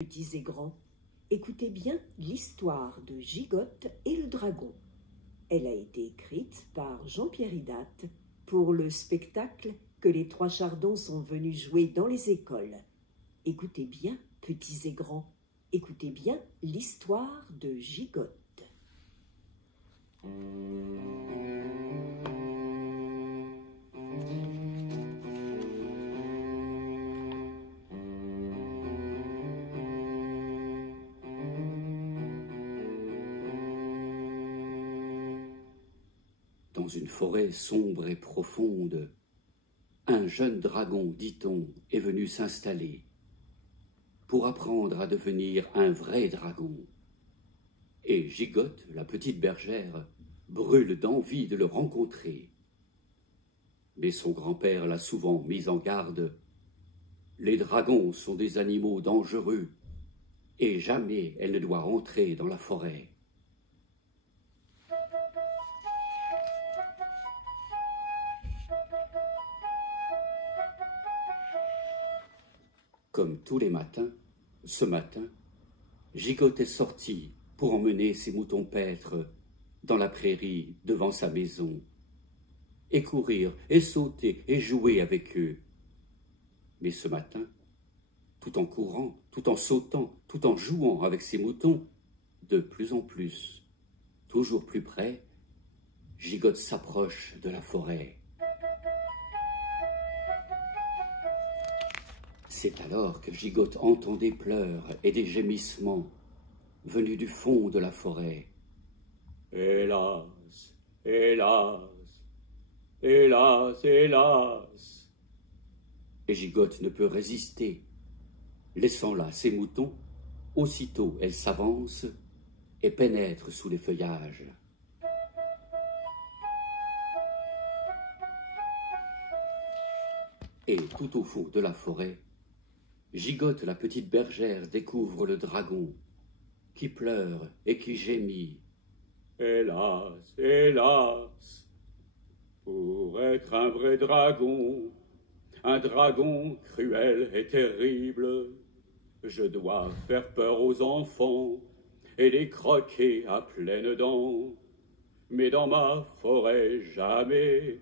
Petits et grands, écoutez bien l'histoire de Gigotte et le dragon. Elle a été écrite par Jean-Pierre Hidat pour le spectacle que les trois Chardons sont venus jouer dans les écoles. Écoutez bien, petits et grands, écoutez bien l'histoire de Gigotte. Dans une forêt sombre et profonde, un jeune dragon, dit-on, est venu s'installer pour apprendre à devenir un vrai dragon. Et Gigotte, la petite bergère, brûle d'envie de le rencontrer. Mais son grand-père l'a souvent mise en garde. Les dragons sont des animaux dangereux et jamais elle ne doit entrer dans la forêt. Comme tous les matins, ce matin, Gigotte est sortie pour emmener ses moutons paître dans la prairie devant sa maison, et courir, et sauter, et jouer avec eux. Mais ce matin, tout en courant, tout en sautant, tout en jouant avec ses moutons, de plus en plus, toujours plus près, Gigotte s'approche de la forêt. C'est alors que Gigotte entend des pleurs et des gémissements venus du fond de la forêt. Hélas, hélas, hélas, hélas. Et Gigotte ne peut résister. Laissant là ses moutons, aussitôt elle s'avance et pénètre sous les feuillages. Et tout au fond de la forêt, Gigotte, la petite bergère, découvre le dragon, qui pleure et qui gémit. Hélas, hélas, pour être un vrai dragon, un dragon cruel et terrible, je dois faire peur aux enfants et les croquer à pleines dents. Mais dans ma forêt jamais,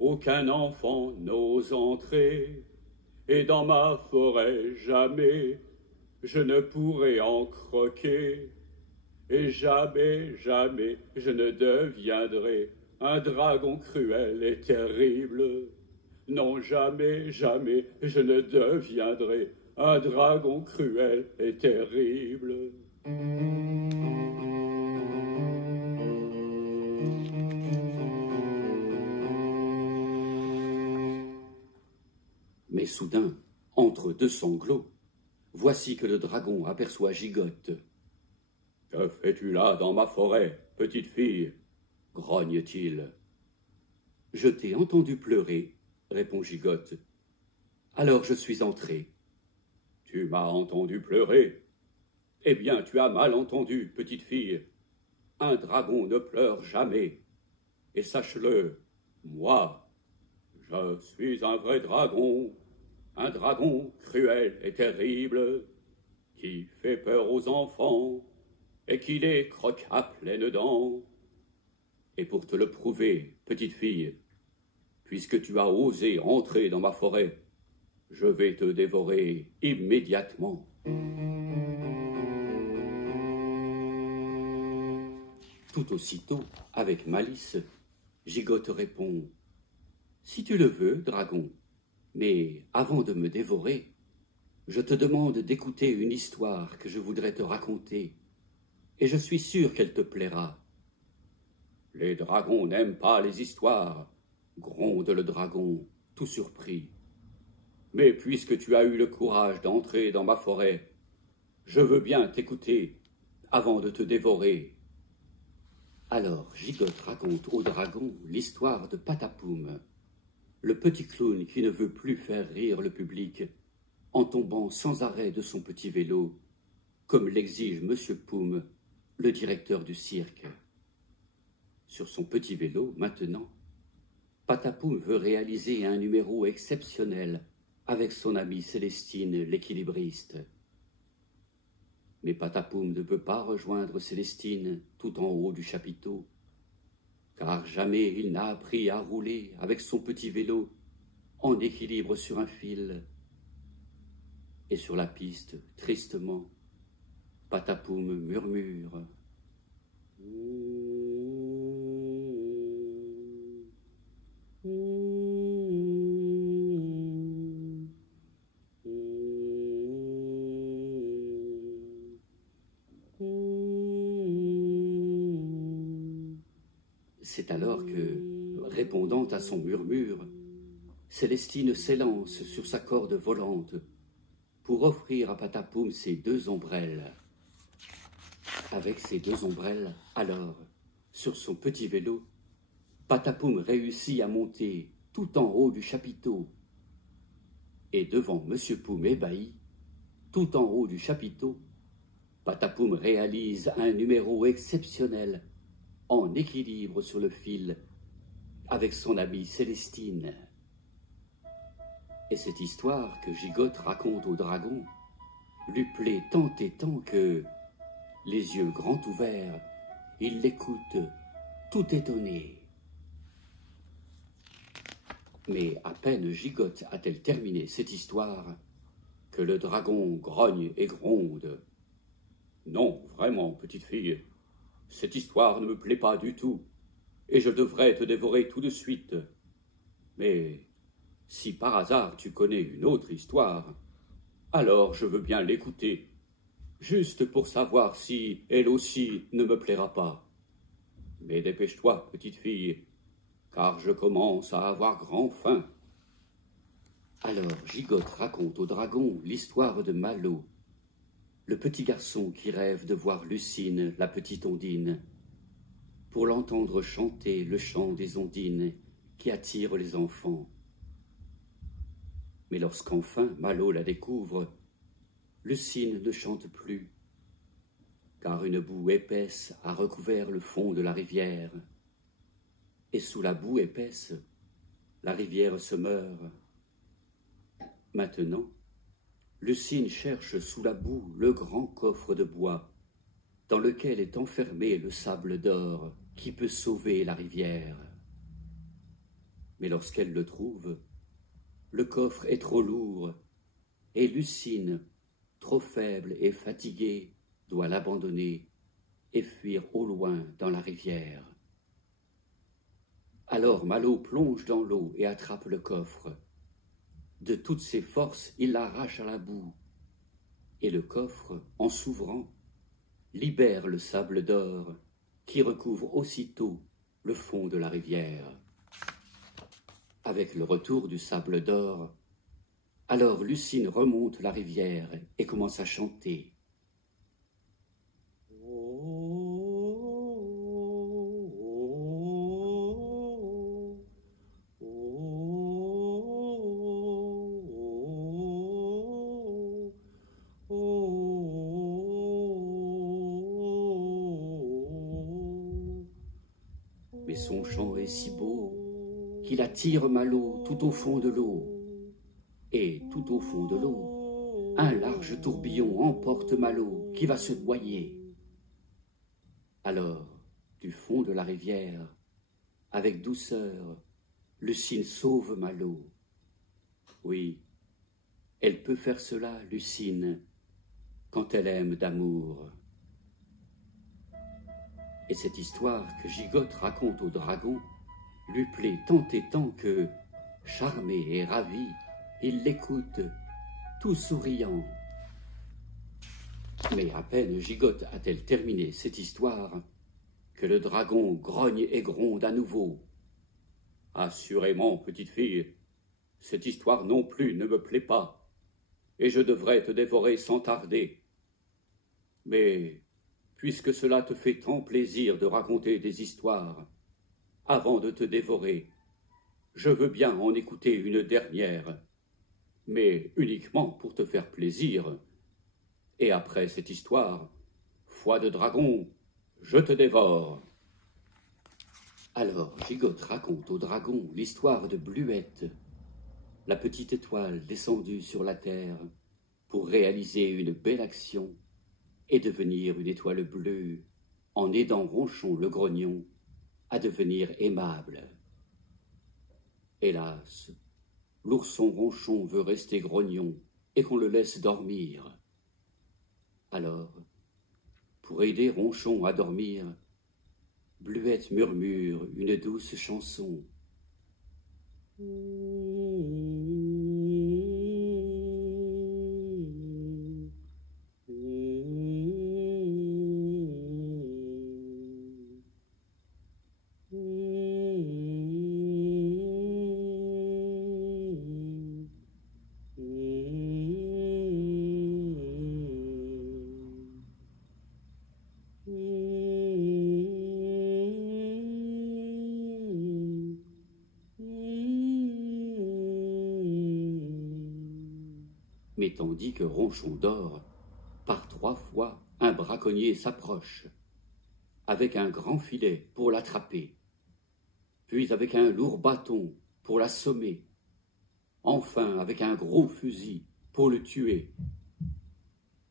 aucun enfant n'ose entrer. Et dans ma forêt jamais, je ne pourrai en croquer. Et jamais, jamais, je ne deviendrai un dragon cruel et terrible. Non, jamais, jamais, je ne deviendrai un dragon cruel et terrible. Mais soudain, entre deux sanglots, voici que le dragon aperçoit Gigotte. « Que fais-tu là dans ma forêt, petite fille ?» grogne-t-il. « Je t'ai entendu pleurer, » répond Gigotte. « Alors je suis entré. »« Tu m'as entendu pleurer ? Eh bien, tu as mal entendu, petite fille. Un dragon ne pleure jamais. Et sache-le, moi, je suis un vrai dragon. Un dragon cruel et terrible, qui fait peur aux enfants et qui les croque à pleines dents. Et pour te le prouver, petite fille, puisque tu as osé entrer dans ma forêt, je vais te dévorer immédiatement. Tout aussitôt, avec malice, Gigotte répond « Si tu le veux, dragon, mais avant de me dévorer, je te demande d'écouter une histoire que je voudrais te raconter, et je suis sûr qu'elle te plaira. »« Les dragons n'aiment pas les histoires, » gronde le dragon, tout surpris. « Mais puisque tu as eu le courage d'entrer dans ma forêt, je veux bien t'écouter avant de te dévorer. » Alors Gigotte raconte au dragon l'histoire de Patapoum, le petit clown qui ne veut plus faire rire le public en tombant sans arrêt de son petit vélo, comme l'exige Monsieur Poum, le directeur du cirque. Sur son petit vélo, maintenant, Patapoum veut réaliser un numéro exceptionnel avec son amie Célestine l'équilibriste. Mais Patapoum ne peut pas rejoindre Célestine tout en haut du chapiteau, car jamais il n'a appris à rouler avec son petit vélo en équilibre sur un fil. Et sur la piste, tristement, Patapoum murmure. C'est alors que, répondant à son murmure, Célestine s'élance sur sa corde volante pour offrir à Patapoum ses 2 ombrelles. Avec ces 2 ombrelles, alors, sur son petit vélo, Patapoum réussit à monter tout en haut du chapiteau. Et devant Monsieur Poum ébahi, tout en haut du chapiteau, Patapoum réalise un numéro exceptionnel en équilibre sur le fil avec son amie Célestine. Et cette histoire que Gigotte raconte au dragon lui plaît tant et tant que, les yeux grands ouverts, il l'écoute tout étonné. Mais à peine Gigotte a-t-elle terminé cette histoire que le dragon grogne et gronde. « Non, vraiment, petite fille, cette histoire ne me plaît pas du tout, et je devrais te dévorer tout de suite. Mais si par hasard tu connais une autre histoire, alors je veux bien l'écouter, juste pour savoir si elle aussi ne me plaira pas. Mais dépêche-toi, petite fille, car je commence à avoir grand faim. » Alors Gigotte raconte au dragon l'histoire de Malo, le petit garçon qui rêve de voir Lucine, la petite ondine, pour l'entendre chanter le chant des ondines qui attire les enfants. Mais lorsqu'enfin Malo la découvre, Lucine ne chante plus, car une boue épaisse a recouvert le fond de la rivière, et sous la boue épaisse, la rivière se meurt. Maintenant, Lucine cherche sous la boue le grand coffre de bois, dans lequel est enfermé le sable d'or qui peut sauver la rivière. Mais lorsqu'elle le trouve, le coffre est trop lourd, et Lucine, trop faible et fatiguée, doit l'abandonner et fuir au loin dans la rivière. Alors Malo plonge dans l'eau et attrape le coffre. De toutes ses forces, il l'arrache à la boue, et le coffre, en s'ouvrant, libère le sable d'or qui recouvre aussitôt le fond de la rivière. Avec le retour du sable d'or, alors Lucine remonte la rivière et commence à chanter. Mais son chant est si beau qu'il attire Malo tout au fond de l'eau. Et tout au fond de l'eau, un large tourbillon emporte Malo qui va se noyer. Alors, du fond de la rivière, avec douceur, Lucine sauve Malo. Oui, elle peut faire cela, Lucine, quand elle aime d'amour. Et cette histoire que Gigotte raconte au dragon lui plaît tant et tant que, charmé et ravi, il l'écoute, tout souriant. Mais à peine Gigotte a-t-elle terminé cette histoire que le dragon grogne et gronde à nouveau. « Assurément, petite fille, cette histoire non plus ne me plaît pas, et je devrais te dévorer sans tarder. Mais puisque cela te fait tant plaisir de raconter des histoires, avant de te dévorer, je veux bien en écouter une dernière, mais uniquement pour te faire plaisir. Et après cette histoire, foi de dragon, je te dévore. » Alors Gigotte raconte au dragon l'histoire de Bluette, la petite étoile descendue sur la terre pour réaliser une belle action et devenir une étoile bleue, en aidant Ronchon le grognon à devenir aimable. Hélas, l'ourson Ronchon veut rester grognon et qu'on le laisse dormir. Alors, pour aider Ronchon à dormir, Bluette murmure une douce chanson. Mais tandis que Ronchon dort, par 3 fois un braconnier s'approche, avec un grand filet pour l'attraper, puis avec un lourd bâton pour l'assommer, enfin avec un gros fusil pour le tuer.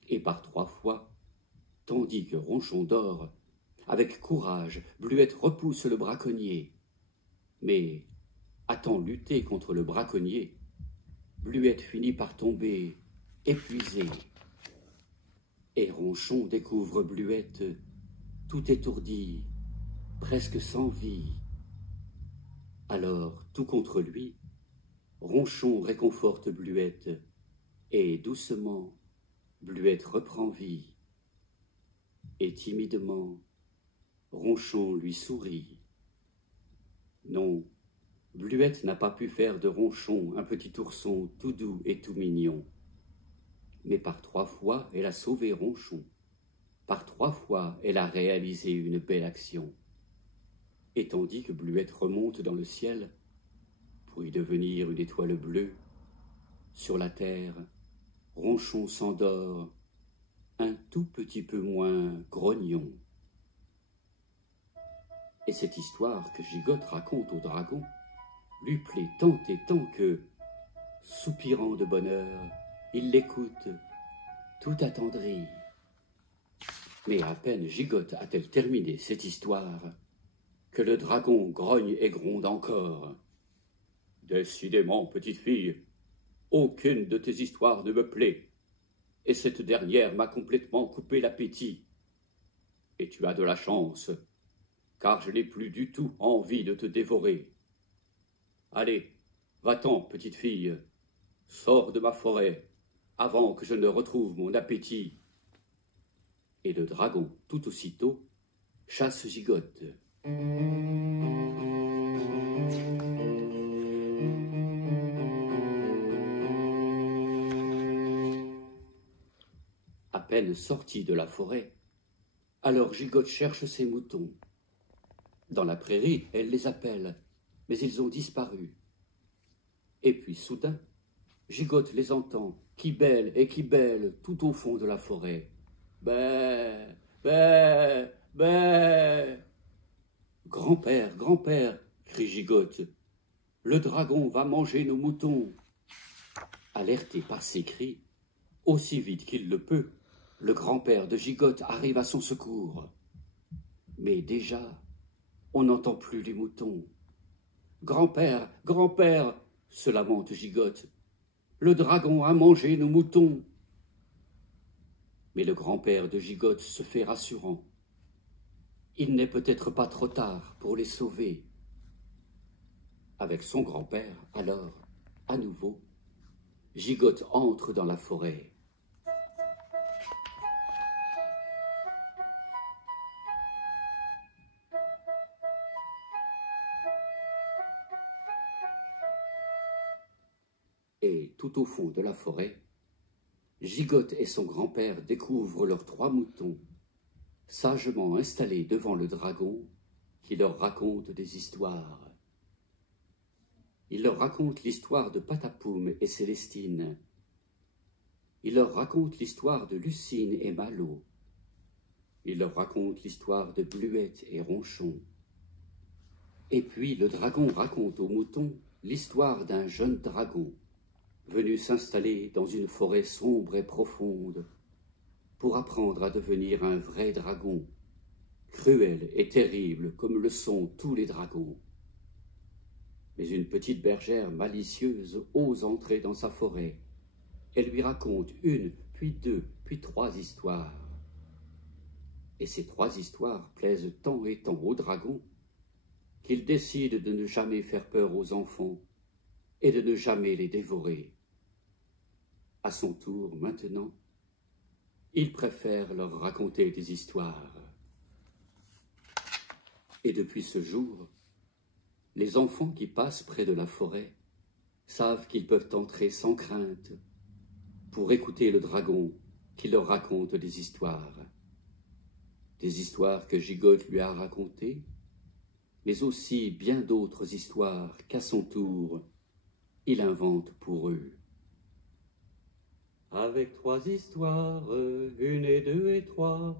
Et par 3 fois, tandis que Ronchon dort, avec courage, Bluette repousse le braconnier. Mais, à tant lutter contre le braconnier, Bluette finit par tomber, épuisée. Et Ronchon découvre Bluette, tout étourdie, presque sans vie. Alors, tout contre lui, Ronchon réconforte Bluette, et doucement, Bluette reprend vie. Et timidement, Ronchon lui sourit. Non, Bluette n'a pas pu faire de Ronchon un petit ourson tout doux et tout mignon. Mais par 3 fois, elle a sauvé Ronchon. Par 3 fois, elle a réalisé une belle action. Et tandis que Bluette remonte dans le ciel, pour y devenir une étoile bleue, sur la terre, Ronchon s'endort, un tout petit peu moins grognon. Et cette histoire que Gigotte raconte au dragon lui plaît tant et tant que, soupirant de bonheur, il l'écoute, tout attendri. Mais à peine Gigotte a-t-elle terminé cette histoire que le dragon grogne et gronde encore. « Décidément, petite fille, aucune de tes histoires ne me plaît, et cette dernière m'a complètement coupé l'appétit. Et tu as de la chance, car je n'ai plus du tout envie de te dévorer. Allez, va-t'en, petite fille, sors de ma forêt, avant que je ne retrouve mon appétit. » Et le dragon, tout aussitôt, chasse Gigotte. À peine sortie de la forêt, alors Gigotte cherche ses moutons. Dans la prairie, elle les appelle, mais ils ont disparu. Et puis soudain, Gigotte les entend, qui bêlent tout au fond de la forêt. Bé, bé, bé. Grand-père, grand-père, crie Gigotte, le dragon va manger nos moutons. Alerté par ces cris, aussi vite qu'il le peut, le grand-père de Gigotte arrive à son secours. Mais déjà, on n'entend plus les moutons. Grand-père, grand-père, se lamente Gigotte, le dragon a mangé nos moutons. Mais le grand-père de Gigotte se fait rassurant. Il n'est peut-être pas trop tard pour les sauver. Avec son grand-père, alors, à nouveau, Gigotte entre dans la forêt. Et tout au fond de la forêt, Gigotte et son grand-père découvrent leurs 3 moutons, sagement installés devant le dragon qui leur raconte des histoires. Il leur raconte l'histoire de Patapoum et Célestine. Il leur raconte l'histoire de Lucine et Malo. Il leur raconte l'histoire de Bluette et Ronchon. Et puis le dragon raconte aux moutons l'histoire d'un jeune dragon venu s'installer dans une forêt sombre et profonde pour apprendre à devenir un vrai dragon, cruel et terrible comme le sont tous les dragons. Mais une petite bergère malicieuse ose entrer dans sa forêt. Elle lui raconte une, puis deux, puis trois histoires. Et ces trois histoires plaisent tant et tant au dragon qu'il décide de ne jamais faire peur aux enfants et de ne jamais les dévorer. À son tour, maintenant, il préfère leur raconter des histoires. Et depuis ce jour, les enfants qui passent près de la forêt savent qu'ils peuvent entrer sans crainte pour écouter le dragon qui leur raconte des histoires que Gigotte lui a racontées, mais aussi bien d'autres histoires qu'à son tour, il invente pour eux. Avec trois histoires, une et deux et trois,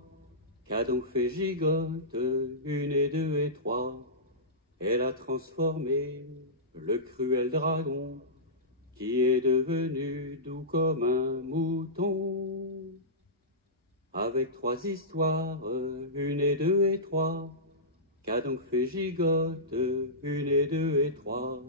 qu'a donc fait Gigotte, une et deux et trois? Elle a transformé le cruel dragon, qui est devenu doux comme un mouton. Avec trois histoires, une et deux et trois, qu'a donc fait Gigotte, une et deux et trois?